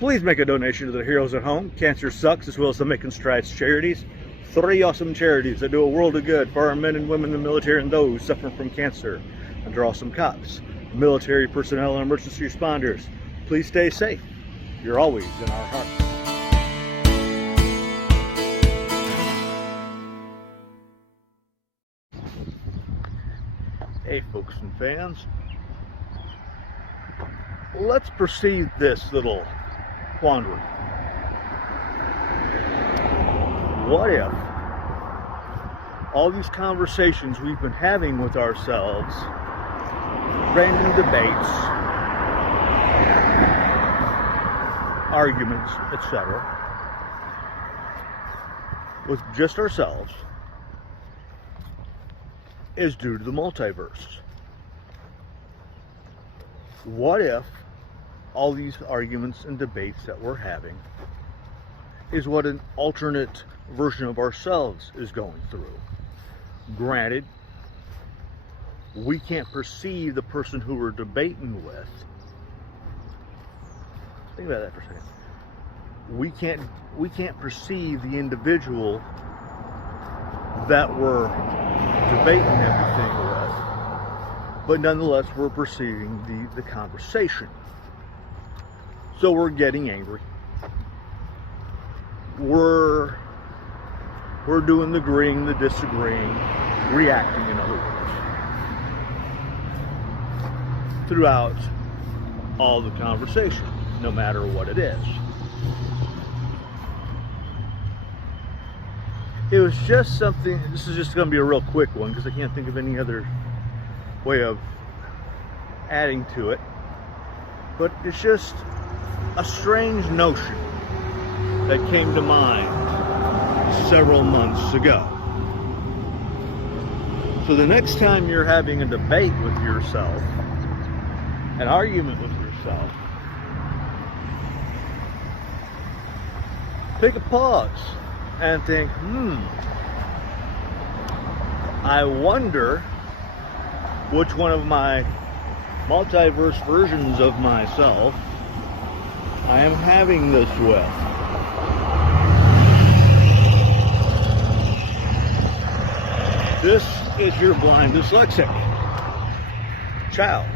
Please make a donation to the Heroes at Home, Cancer Sucks, as well as the Making Strides Charities. 3 awesome charities that do a world of good for our men and women in the military and those suffering from cancer. And they're awesome cops, military personnel, and emergency responders. Please stay safe. You're always in our hearts. Hey folks and fans, let's proceed this little quandary. What if all these conversations we've been having with ourselves, random debates, arguments, etc., with just ourselves, is due to the multiverse? What if all these arguments and debates that we're having is what an alternate version of ourselves is going through? Granted, we can't perceive the person who we're debating with. Think about that for a second. We can't perceive the individual that we're debating everything with, but nonetheless we're perceiving the conversation. So we're getting angry. We're doing the agreeing, the disagreeing, reacting, in other words, throughout all the conversation, no matter what it is. It was just something, this is just going to be a real quick one because I can't think of any other way of adding to it, but it's just a strange notion that came to mind several months ago. So the next time you're having a debate with yourself, an argument with yourself, take a pause and think, I wonder which one of my multiverse versions of myself I am having this with. This is your blind dyslexic child.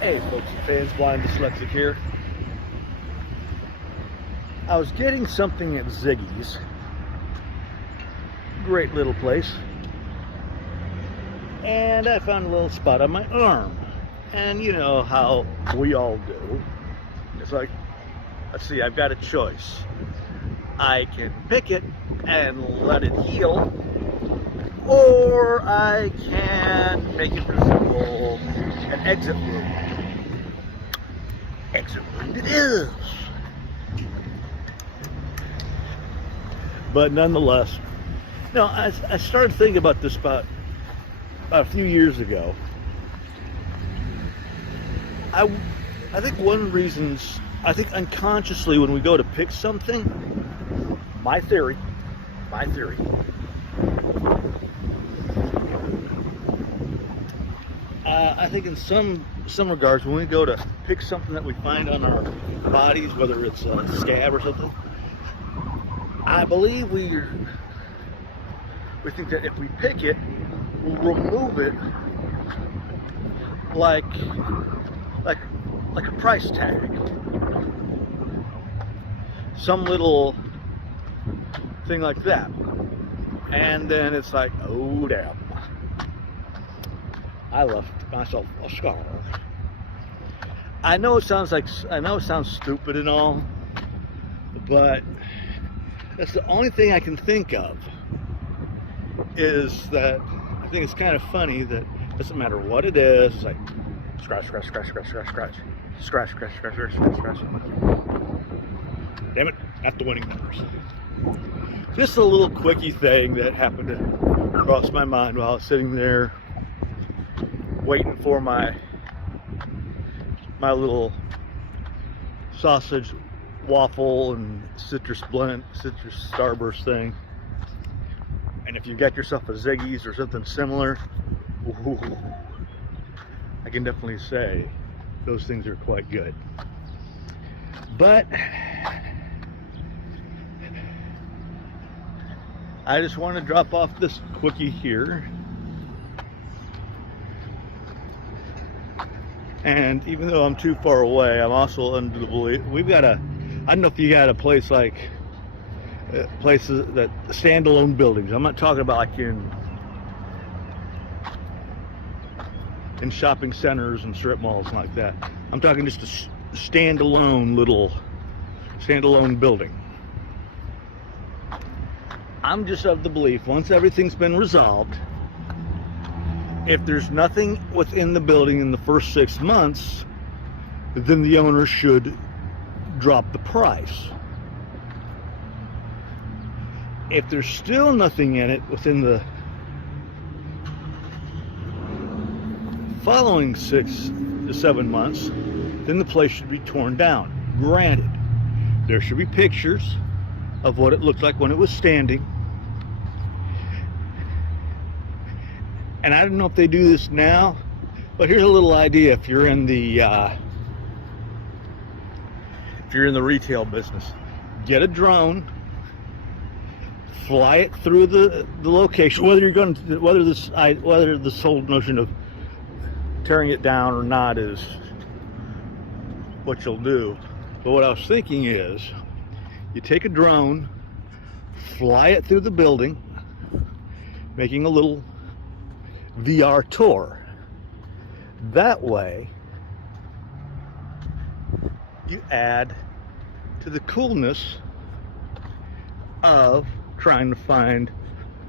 Hey folks and fans, blind dyslexic here. I was getting something at Ziggy's. Great little place. And I found a little spot on my arm. And you know how we all do. It's like, let's see, I've got a choice. I can pick it and let it heal, or I can make it resemble an exit wound. Exit wound it is. But nonetheless, no, I started thinking about this about a few years ago. I think one of the reasons, I think unconsciously when we go to pick something, my theory, I think in some regards, when we go to pick something that we find on our bodies, whether it's a scab or something, I believe we think that if we pick it, we'll remove it like a price tag. Some little thing like that. And then it's like, oh damn, I left myself a scar. I know it sounds stupid and all, but that's the only thing I can think of, is that I think it's kind of funny that it doesn't matter what it is, it's like scratch, scratch, scratch, scratch, scratch, scratch, scratch, scratch, scratch, scratch, scratch, scratch. Damn it, not the winning numbers. Just a little quickie thing that happened to cross my mind while I was sitting there waiting for my little sausage waffle and citrus starburst thing. And if you got yourself a Ziggy's or something similar, ooh, I can definitely say those things are quite good. But I just want to drop off this quickie here. And even though I'm too far away, I'm also under the belief we've got a, I don't know if you got a place like places that standalone buildings. I'm not talking about like in shopping centers and strip malls like that. I'm talking just a standalone building. I'm just of the belief once everything's been resolved, if there's nothing within the building in the first 6 months, then the owner should drop the price. If there's still nothing in it within the following 6 to 7 months, then the place should be torn down. Granted, there should be pictures of what it looked like when it was standing. And I don't know if they do this now, but here's a little idea if you're in the retail business. Get a drone, fly it through the location, whether this whole notion of tearing it down or not is what you'll do. But what I was thinking is you take a drone, fly it through the building, making a little VR tour. That way you add to the coolness of trying to find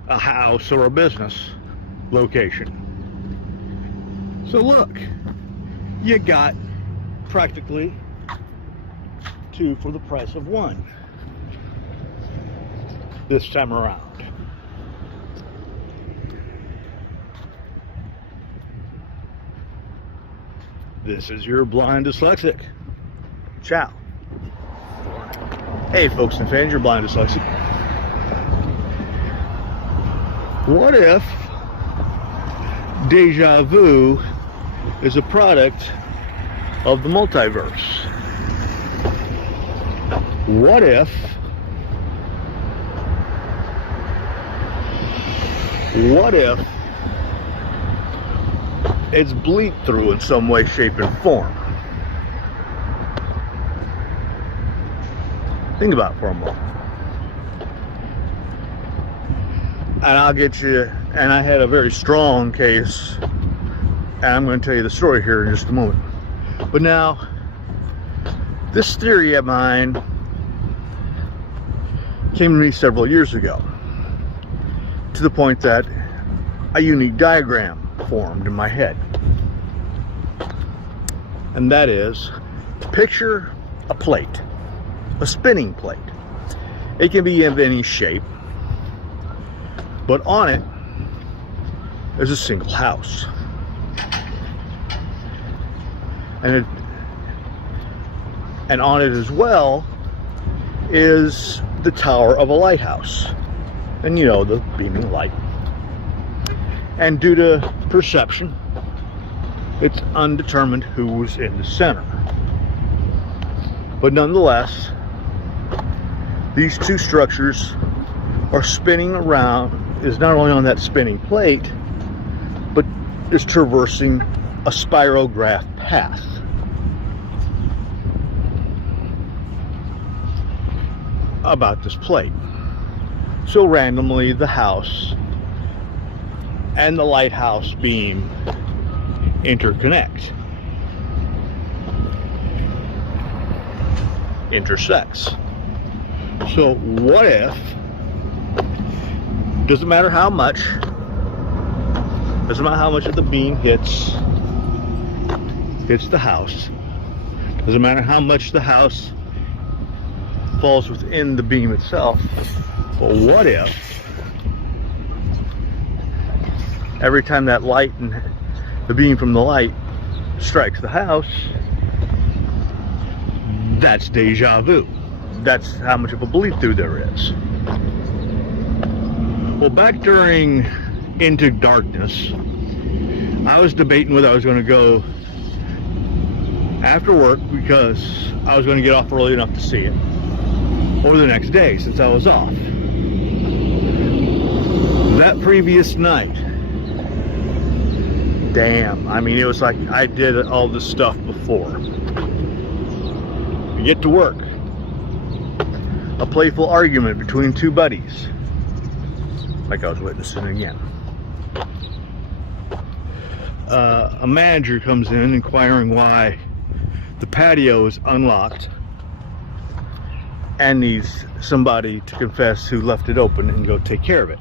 a house or a business location. So look, you got practically 2 for the price of 1 this time around. This is your blind dyslexic. Ciao. Hey folks and fans, your blind dyslexic. What if Deja Vue is a product of the multiverse? What if it's bleed through in some way, shape, and form? Think about it for a moment. And I'll get you, and I had a very strong case, and I'm going to tell you the story here in just a moment. But now, this theory of mine came to me several years ago, to the point that a unique diagram formed in my head. And that is, picture a plate, a spinning plate. It can be of any shape, but on it is a single house. And on it as well is the tower of a lighthouse. And you know, the beaming light. And due to perception, it's undetermined who was in the center. But nonetheless, these two structures are spinning around, is not only on that spinning plate, but is traversing a spirograph path. About this plate. So randomly, the house and the lighthouse beam interconnect, intersects. So what if, doesn't matter how much of the beam hits the house, doesn't matter how much the house falls within the beam itself, but what if every time that light and the beam from the light strikes the house, that's deja vu? That's how much of a bleed through there is. Well, back during Into Darkness, I was debating whether I was going to go after work because I was going to get off early enough to see it, or the next day since I was off. That previous night, damn, I mean, it was like I did all this stuff before. You get to work, a playful argument between two buddies, like I was witnessing again. A manager comes in inquiring why the patio is unlocked and needs somebody to confess who left it open and go take care of it.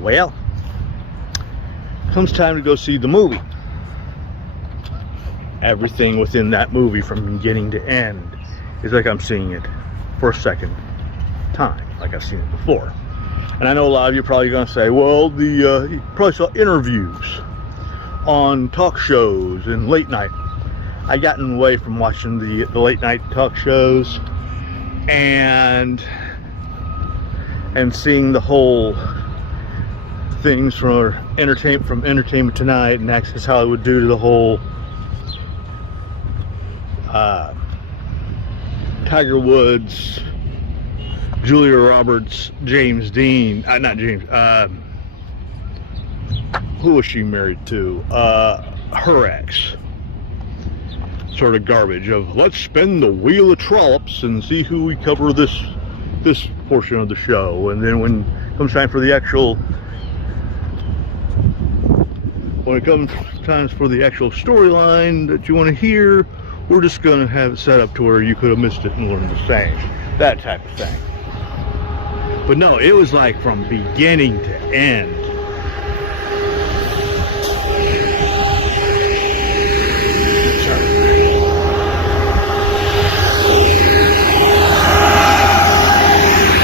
Well, comes time to go see the movie. Everything within that movie from beginning to end is like I'm seeing it for a second time, like I've seen it before. And I know a lot of you are probably going to say, well, you probably saw interviews on talk shows and late night. I've gotten away from watching the late night talk shows and seeing the whole things from Entertainment Tonight and Access Hollywood due to the whole Tiger Woods, Julia Roberts, James Dean, not James, who was she married to? Her ex. Sort of garbage of, let's spin the wheel of trollops and see who we cover this portion of the show. And then when it comes time for the actual storyline that you want to hear, we're just going to have it set up to where you could have missed it and learned the same. That type of thing. But no, it was like from beginning to end.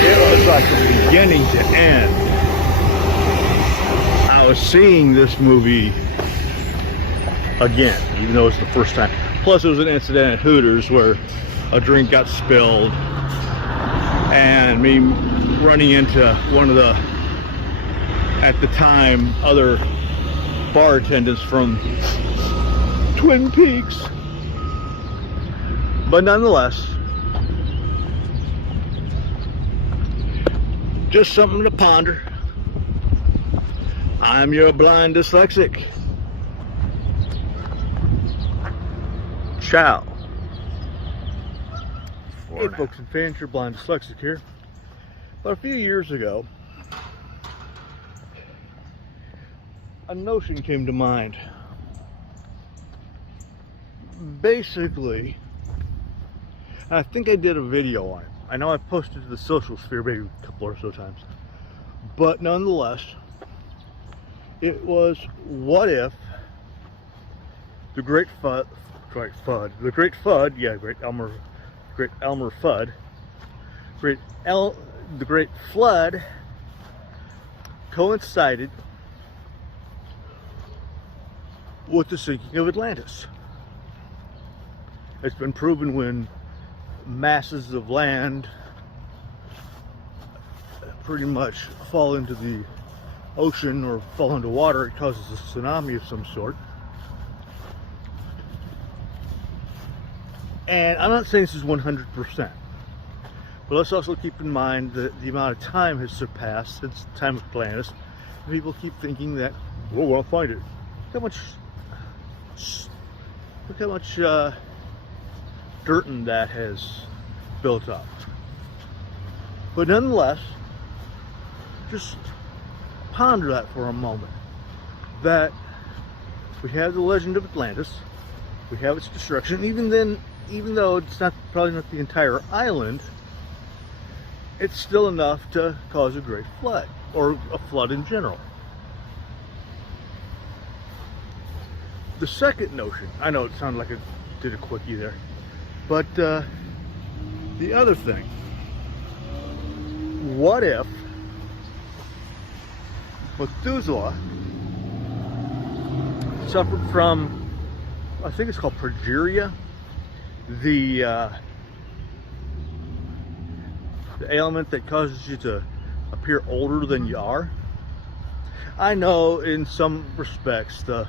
It was like from beginning to end. I was seeing this movie again, even though it's the first time. Plus, it was an incident at Hooters where a drink got spilled, and me running into one of the, at the time, other bar attendants from Twin Peaks. But nonetheless, just something to ponder. I'm your blind dyslexic. Ciao. Hey folks and fans, your blind dyslexic here. But a few years ago, a notion came to mind. Basically, I think I did a video on it. I know I posted to the social sphere maybe a couple or so times. But nonetheless, it was, what if the Great Flood, the Great Flood coincided with the sinking of Atlantis. It's been proven when masses of land pretty much fall into the ocean or fall into water, it causes a tsunami of some sort. And I'm not saying this is 100%, but let's also keep in mind that the amount of time has surpassed since the time of Atlantis. People keep thinking that, well, we'll find it. Look how much dirt and that has built up. But nonetheless, just ponder that for a moment. That we have the legend of Atlantis, we have its destruction. Even though it's probably not the entire island, it's still enough to cause a great flood, or a flood in general. The second notion, I know it sounded like I did a quickie there, but the other thing, what if Methuselah suffered from, I think it's called progeria, the ailment that causes you to appear older than you are. I know in some respects the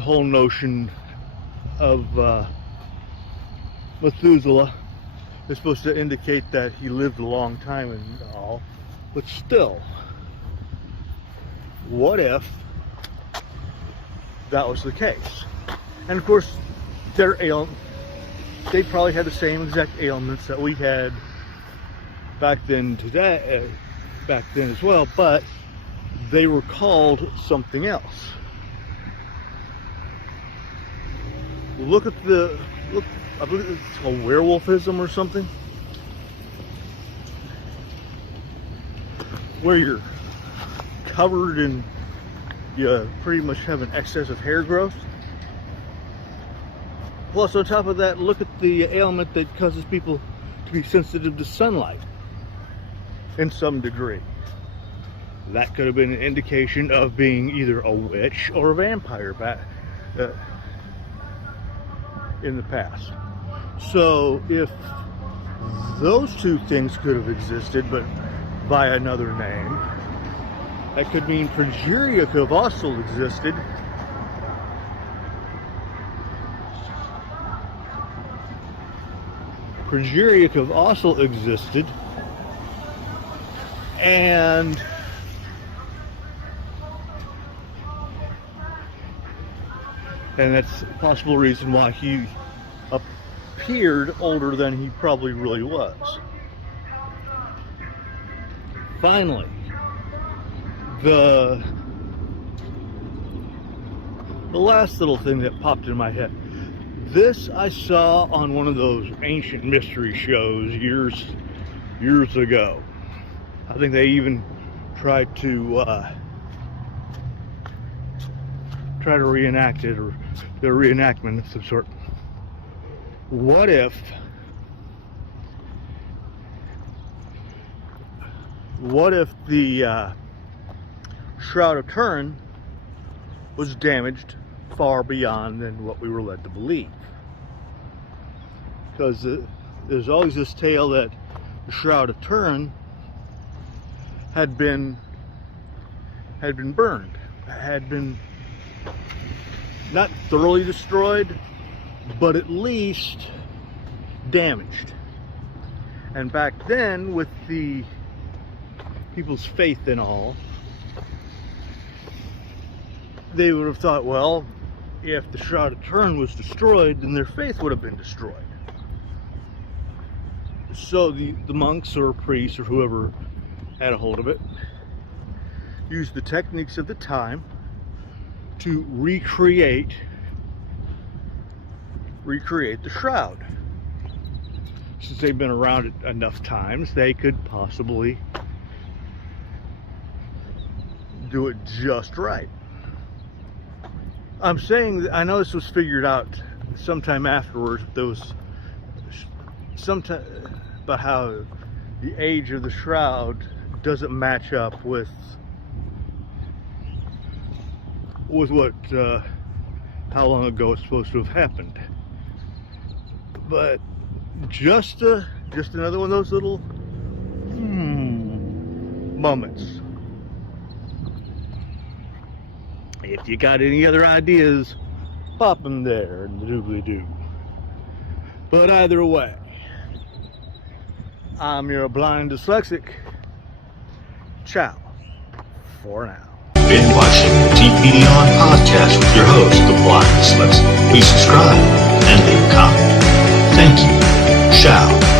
whole notion of Methuselah is supposed to indicate that he lived a long time and all, but still, what if that was the case? And of course, they probably had the same exact ailments that we had back then as well, but they were called something else. Look, I believe it's called werewolfism or something, where you're covered and you pretty much have an excess of hair growth. Plus, on top of that, look at the ailment that causes people to be sensitive to sunlight in some degree. That could have been an indication of being either a witch or a vampire back in the past. So if those two things could have existed, but by another name, that could mean progeria could have also existed. Progeria could have also existed, and that's a possible reason why he appeared older than he probably really was. Finally, the last little thing that popped in my head. This I saw on one of those ancient mystery shows years ago. I think they even tried to reenact it, or the reenactment of some sort. What if the Shroud of Turin was damaged far beyond than what we were led to believe? Because there's always this tale that the Shroud of Turin had been burned, had been not thoroughly destroyed, but at least damaged. And back then, with the people's faith and all, they would have thought, well, if the Shroud of Turin was destroyed, then their faith would have been destroyed. So the monks or priests or whoever had a hold of it used the techniques of the time to recreate the shroud. Since they've been around it enough times, they could possibly do it just right. I'm saying, I know this was figured out sometime afterwards. There was sometime about how the age of the shroud doesn't match up with what how long ago it's supposed to have happened. But just another one of those little moments. If you got any other ideas, pop them there in the doobly-doo. But either way, I'm your blind dyslexic. Ciao for now. Been watching the TBD On Podcast with your host, the blind dyslexic. Please subscribe and leave a comment. Thank you. Ciao.